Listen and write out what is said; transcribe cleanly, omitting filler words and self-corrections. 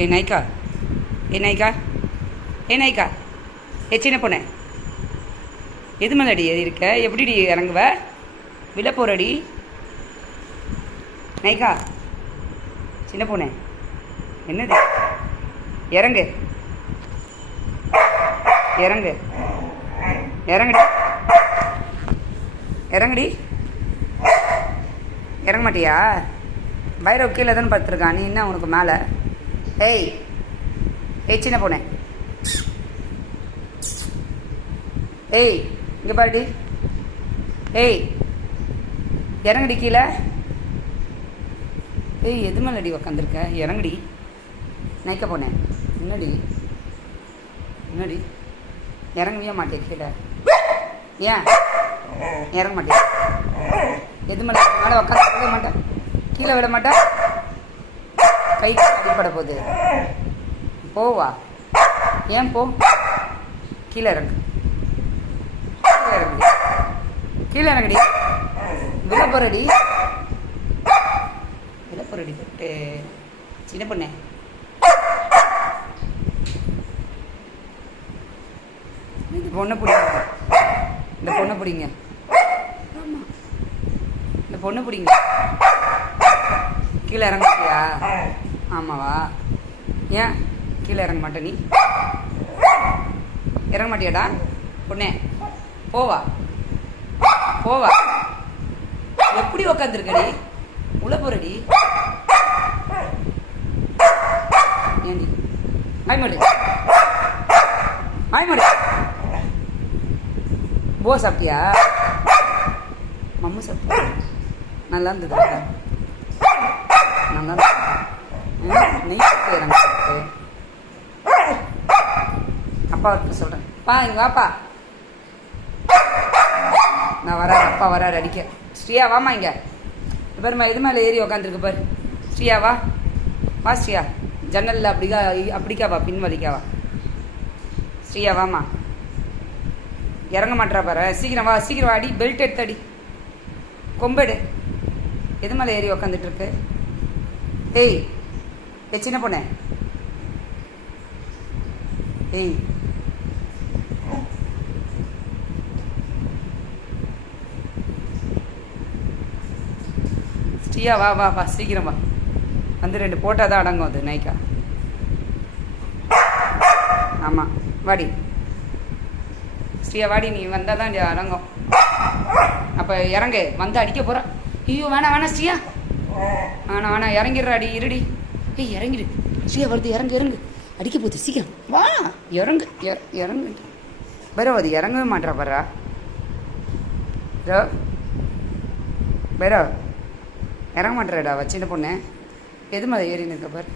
ஏ நாய்க்கா ஏ நாய்க்கா ஏ நாய்க்கா ஏ சின்ன பொண்ணு எது மேலடி ஏறி இருக்க? எப்படிடி இறங்குவ? விழ போறடி நாய்க்கா. சின்ன பொண்ணு என்னது? இறங்கு இறங்கு இறங்குடி இறங்குடி. இறங்க மாட்டியா? பைரவ் கீழே தானே பார்த்துருக்கான், நீ என்ன உனக்கு மேலே? ஏய் ஏய் சின்ன பொண்ணு, ஏய் இங்கே பாருடி. ஏய் இறங்குடி கீழே. ஏய் எது மேலடி உக்காந்துருக்க? இறங்குடி. நைக்க போனேன். என்னடி என்னடி இறங்கவே மாட்டேன் கீழே? ஏன் இறங்க மாட்டேன்? எது மேலே மேலே உட்காந்து விட மாட்டேன், கீழே விட மாட்டேன். கை அடிப்பட போகுது. போவா? ஏன் போ. கீழே இறங்கு, கீழே இறங்குடி, கீழே இறங்குடி. விழப்போறடி விழப்போறடி பட்டு. சின்ன பொண்ணே இந்த பொண்ணை பிடிங்க, இந்த பொண்ணை பிடிங்க. ஆமாம் இந்த பொண்ணை பிடிங்க. கீழே இறங்க மாட்டியா? ஆமாவா? ஏன் கீழே இறங்க மாட்டே? நீ இறங்க மாட்டியாடா பொண்ணே? போவா போவா? எப்படி உக்காந்துருக்கடி? உள்ள போறடி. ஏண்டி ஆய்மாடு ஆய்மாடு. போ சாப்பிட்டியா? மம்மு சாப்பிட்டியா? நல்லா இருந்தது, நல்லா நெய் சாப்பிட்டு இறங்க சாப்பிட்டு. அப்பா இருக்க சொல்கிறேன். பா இங்கே வாப்பா, நான் வராரு, அப்பா வராரு அடிக்க. ஸ்ரீயா வாமா இங்கே. பாருமா இது மேலே ஏறி உக்காந்துருக்கு பாரு. ஸ்ரீயா வா வா. ஸ்ரீயா ஜன்னலில் அப்படிக்காவா பின் வலிக்காவா? ஸ்ரீயா வாமா. இறங்க மாட்டா பாரு. சீக்கிரம் வா, சீக்கிரம் வா. அடி பெல்ட் எடுத்து அடி, கொம்பெடு. எது மேலே ஏறி உக்காந்துட்டு இருக்கு? ஏய் ஏ சின்ன பொண்ணு, ஏய் ஸ்ரீயா வா வா வா, சீக்கிரம் வா. வந்து 2 போட்டால் தான் அடங்கும் அது நைக்கா. ஆமாம் வாடி ஸ்ரீயா வாடி. நீ வந்தால் தான் அடங்கும். அப்போ இறங்கு. வந்து அடிக்க போகிற. ஐயோ வேணாம் வேணாம் ஸ்ரீயா, வேணாம் வேணாம். இறங்கிடுறாடி, இருடி. ஏய் இறங்கிடு. ஸ்ரீயா வருது, இறங்கு இறங்கு. அடிக்க போகுது, சீக்கிரம் வா. இறங்கு இறங்கு. பைரவ் அது இறங்கவே மாட்டா பாரா. பைரவ் இறங்க மாட்டேறாடா சின்ன பொண்ணு. எது மாதிரி ஏறி நிற்க பாரு.